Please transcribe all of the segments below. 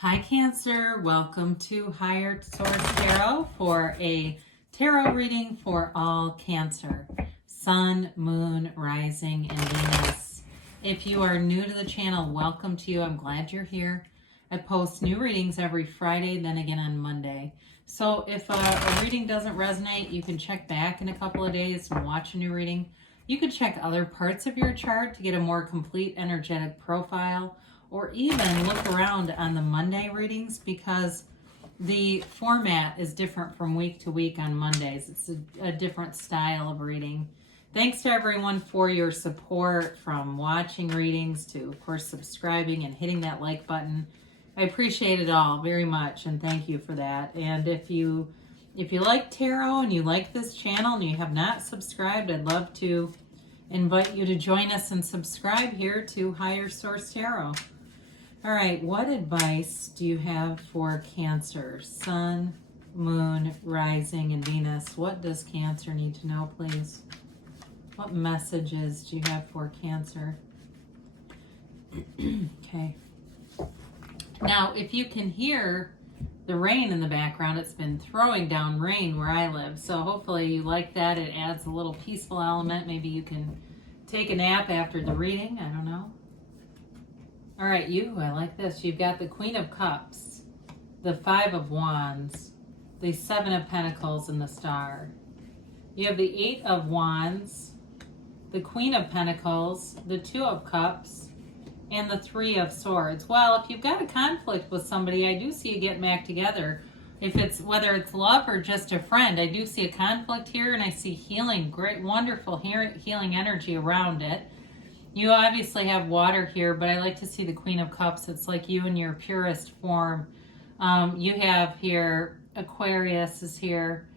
Hi Cancer, welcome to Higher Source Tarot for a tarot reading for all Cancer, Sun, Moon, Rising, and Venus. If you are new to the channel, welcome to you. I'm glad you're here. I post new readings every Friday, then again on Monday. So if a reading doesn't resonate, you can check back in a couple of days and watch a new reading. You can check other parts of your chart to get a more complete energetic profile, or even look around on the Monday readings because the format is different from week to week on Mondays. It's a different style of reading. Thanks to everyone for your support, from watching readings to, of course, subscribing and hitting that like button. I appreciate it all very much, and thank you for that. And if you like tarot and you like this channel and you have not subscribed, I'd love to invite you to join us and subscribe here to Higher Source Tarot. All right, what advice do you have for Cancer? Sun, Moon, Rising, and Venus. What does Cancer need to know, please? What messages do you have for Cancer? Okay. Now, if you can hear the rain in the background, it's been throwing down rain where I live. So hopefully you like that. It adds a little peaceful element. Maybe you can take a nap after the reading. I don't know. All right, I like this. You've got the Queen of Cups, the Five of Wands, the Seven of Pentacles, and the Star. You have the Eight of Wands, the Queen of Pentacles, the Two of Cups, and the Three of Swords. Well, if you've got a conflict with somebody, I do see you getting back together. Whether it's love or just a friend, I do see a conflict here, and I see healing, great, wonderful healing energy around it. You obviously have water here, but I like to see the Queen of Cups. It's like you in your purest form. You have here, Aquarius is here,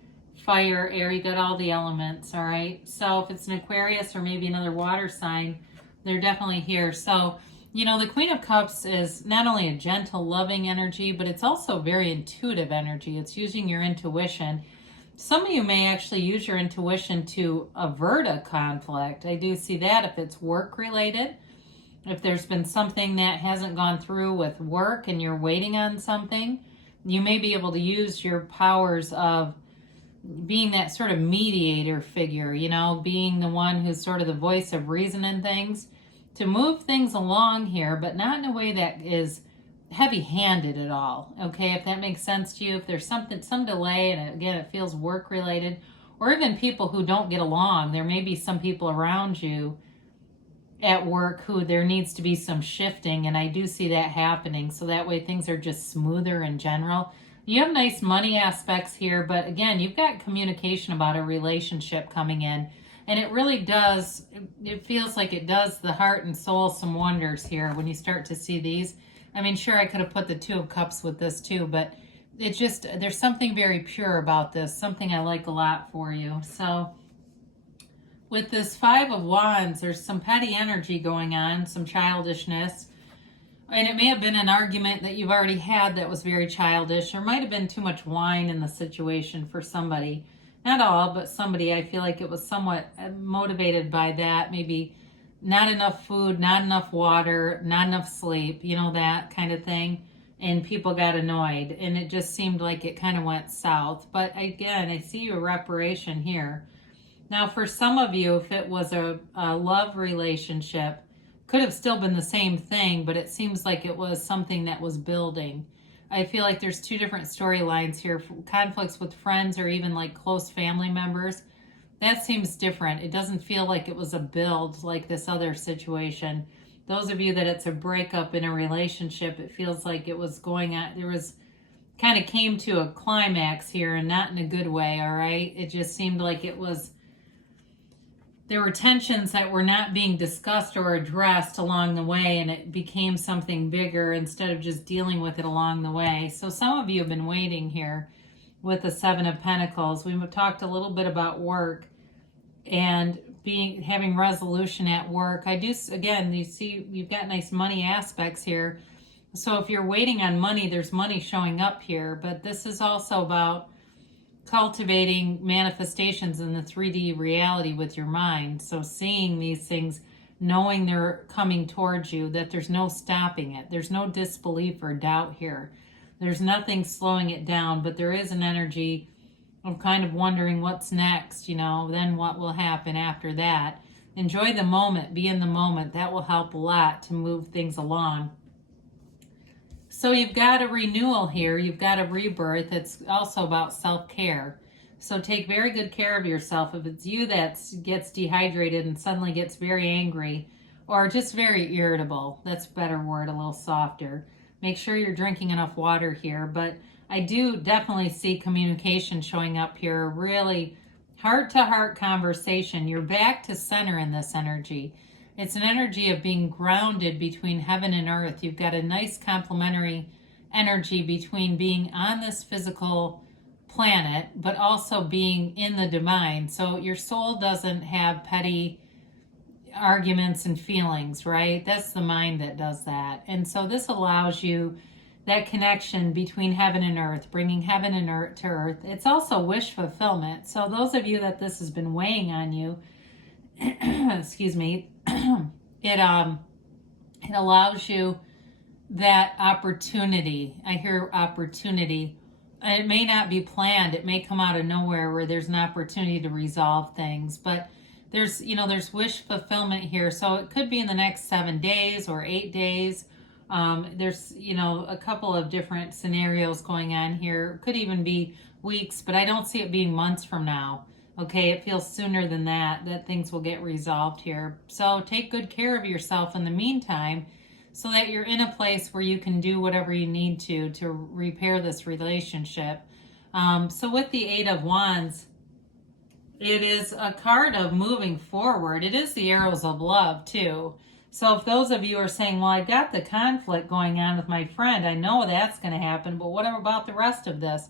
fire, air, you got all the elements, all right? So if it's an Aquarius or maybe another water sign, they're definitely here. So, the Queen of Cups is not only a gentle, loving energy, but it's also very intuitive energy. It's using your intuition. Some of you may actually use your intuition to avert a conflict. I do see that if it's work related. If there's been something that hasn't gone through with work and you're waiting on something, you may be able to use your powers of being that sort of mediator figure, being the one who's sort of the voice of reason in things, to move things along here, but not in a way that is heavy-handed at all, okay? If that makes sense to you, if there's some delay, and again, it feels work-related, or even people who don't get along, there may be some people around you at work who there needs to be some shifting, and I do see that happening, so that way things are just smoother in general. You have nice money aspects here, but again, you've got communication about a relationship coming in, and it really does, it feels like it does the heart and soul some wonders here when you start to see these. I mean, sure, I could have put the Two of Cups with this too, but it just, there's something very pure about this, something I like a lot for you. So with this Five of Wands, there's some petty energy going on, some childishness, and it may have been an argument that you've already had that was very childish, or might have been too much wine in the situation for somebody. Not all, but somebody. I feel like it was somewhat motivated by that, maybe not enough food, not enough water, not enough sleep, that kind of thing. And people got annoyed, and it just seemed like it kind of went south. But again, I see a reparation here. Now, for some of you, if it was a love relationship, could have still been the same thing, but it seems like it was something that was building. I feel like there's two different storylines here, conflicts with friends or even like close family members. That seems different. It doesn't feel like it was a build like this other situation. Those of you that it's a breakup in a relationship, it feels like it was going on. There was kind of came to a climax here, and not in a good way, all right? It just seemed like there were tensions that were not being discussed or addressed along the way, and it became something bigger instead of just dealing with it along the way. So some of you have been waiting here with the Seven of Pentacles. We've talked a little bit about work and having resolution at work. Again, you see you've got nice money aspects here. So if you're waiting on money, there's money showing up here, but this is also about cultivating manifestations in the 3D reality with your mind. So seeing these things knowing they're coming towards you, that there's no stopping it. There's no disbelief or doubt here. There's nothing slowing it down, but there is an energy of kind of wondering what's next, then what will happen after that. Enjoy the moment, be in the moment. That will help a lot to move things along. So you've got a renewal here. You've got a rebirth. It's also about self-care. So take very good care of yourself. If it's you that gets dehydrated and suddenly gets very angry or just very irritable, that's a better word, a little softer. Make sure you're drinking enough water here. But I do definitely see communication showing up here, really heart-to-heart conversation. You're back to center in this energy. It's an energy of being grounded between heaven and earth. You've got a nice complementary energy between being on this physical planet, but also being in the divine. So your soul doesn't have petty arguments and feelings, right? That's the mind that does that. And so this allows you that connection between heaven and earth, bringing heaven and earth to earth. It's also wish fulfillment. So those of you that this has been weighing on you, excuse me, it allows you that opportunity. I hear opportunity. And it may not be planned. It may come out of nowhere where there's an opportunity to resolve things. But there's wish fulfillment here. So it could be in the next 7 days or 8 days. There's, a couple of different scenarios going on here. It could even be weeks, but I don't see it being months from now. Okay, it feels sooner than that things will get resolved here. So take good care of yourself in the meantime so that you're in a place where you can do whatever you need to repair this relationship. So with the Eight of Wands, it is a card of moving forward. It is the arrows of love too. So if those of you are saying, well, I got the conflict going on with my friend, I know that's going to happen, but what about the rest of this?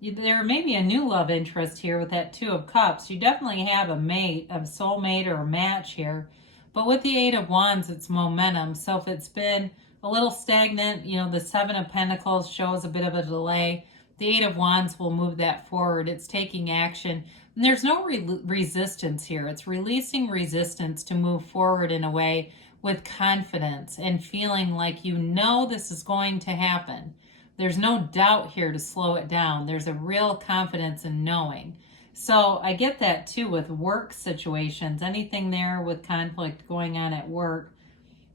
There may be a new love interest here with that Two of Cups. You definitely have a mate, a soulmate, or a match here. But with the Eight of Wands, it's momentum. So if it's been a little stagnant, the Seven of Pentacles shows a bit of a delay. The Eight of Wands will move that forward. It's taking action. And there's no resistance here. It's releasing resistance to move forward in a way with confidence and feeling like this is going to happen. There's no doubt here to slow it down. There's a real confidence in knowing. So I get that too with work situations. Anything there with conflict going on at work,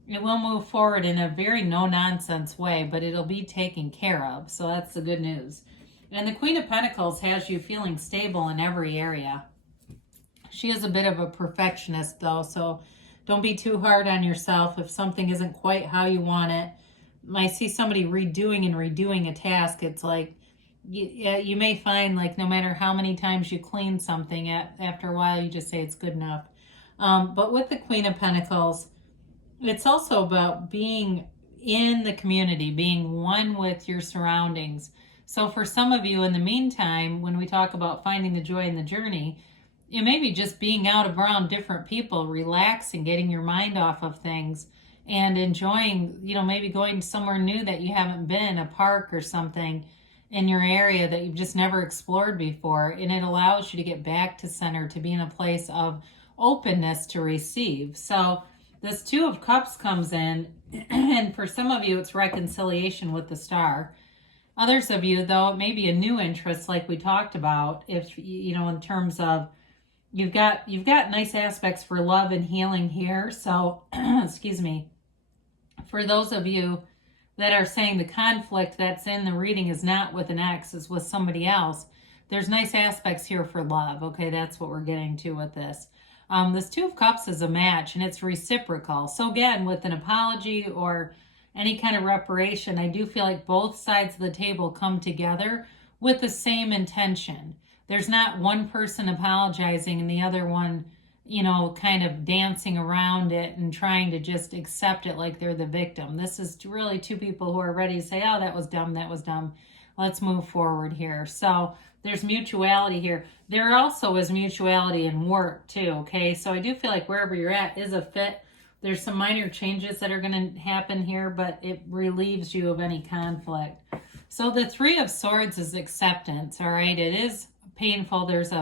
it will move forward in a very no-nonsense way, but it'll be taken care of. So that's the good news. And the Queen of Pentacles has you feeling stable in every area. She is a bit of a perfectionist though, so don't be too hard on yourself if something isn't quite how you want it. I see somebody redoing a task. It's like you may find like no matter how many times you clean something, after a while you just say it's good enough. But with the Queen of Pentacles, it's also about being in the community, being one with your surroundings. So for some of you in the meantime, when we talk about finding the joy in the journey, it may be just being out around different people, relaxing, getting your mind off of things, and enjoying, maybe going somewhere new that you haven't been, a park or something in your area that you've just never explored before. And it allows you to get back to center, to be in a place of openness to receive. So this Two of Cups comes in, and for some of you, it's reconciliation with the Star. Others of you, though, it may be a new interest like we talked about, if, in terms of you've got nice aspects for love and healing here. So, excuse me. For those of you that are saying the conflict that's in the reading is not with an ex, is with somebody else, there's nice aspects here for love. Okay, that's what we're getting to with this. This Two of Cups is a match, and it's reciprocal. So again, with an apology or any kind of reparation, I do feel like both sides of the table come together with the same intention. There's not one person apologizing and the other one, kind of dancing around it and trying to just accept it like they're the victim. This is really two people who are ready to say, oh, that was dumb. Let's move forward here. So there's mutuality here. There also is mutuality in work too, okay? So I do feel like wherever you're at is a fit. There's some minor changes that are going to happen here, but it relieves you of any conflict. So the Three of Swords is acceptance, all right? It is painful. There's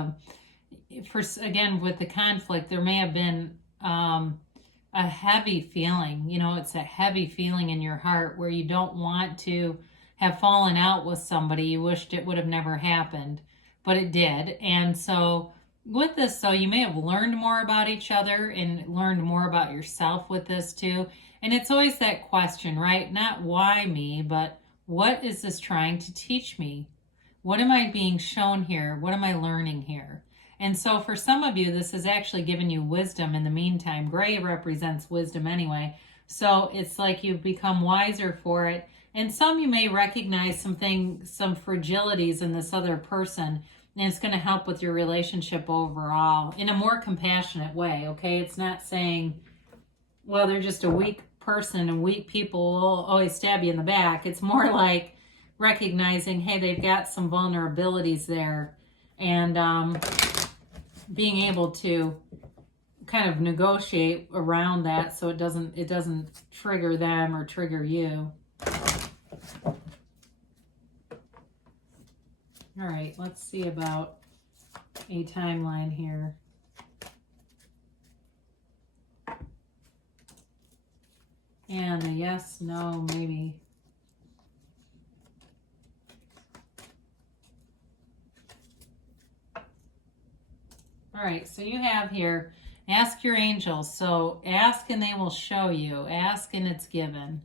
again, with the conflict, there may have been a a heavy feeling. You know, it's a heavy feeling in your heart where you don't want to have fallen out with somebody. You wished it would have never happened, but it did. And so with this, though, you may have learned more about each other and learned more about yourself with this too. And it's always that question, right? Not why me, but what is this trying to teach me? What am I being shown here? What am I learning here? And so for some of you, this has actually given you wisdom in the meantime. Gray represents wisdom anyway. So it's like you've become wiser for it. And some you may recognize some fragilities in this other person. And it's going to help with your relationship overall in a more compassionate way, okay? It's not saying, well, they're just a weak person and weak people will always stab you in the back. It's more like recognizing, hey, they've got some vulnerabilities there, and being able to kind of negotiate around that so it doesn't trigger them or trigger you. All right, let's see about a timeline here. And a yes, no, maybe. All right, so you have here, ask your angels. So ask and they will show you. Ask and it's given.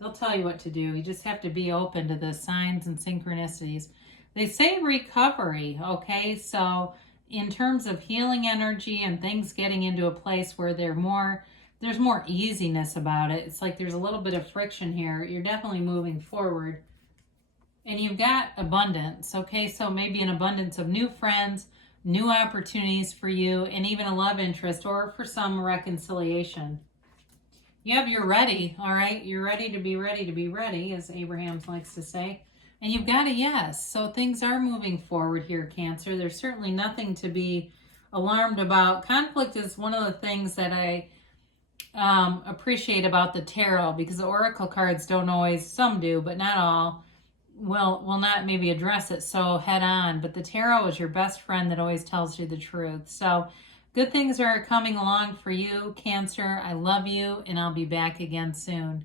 They'll tell you what to do. You just have to be open to the signs and synchronicities. They say recovery, okay? So in terms of healing energy and things getting into a place where there's more easiness about it. It's like there's a little bit of friction here. You're definitely moving forward. And you've got abundance, okay? So maybe an abundance of new friends, new opportunities for you, and even a love interest, or for some reconciliation. You have your ready, all right? You're ready to be ready, as Abraham likes to say. And you've got a yes. So things are moving forward here, Cancer. There's certainly nothing to be alarmed about. Conflict is one of the things that I appreciate about the tarot, because the oracle cards don't always, some do, but not all, will not maybe address it so head on. But the tarot is your best friend that always tells you the truth. So good things are coming along for you, Cancer. I love you, and I'll be back again soon.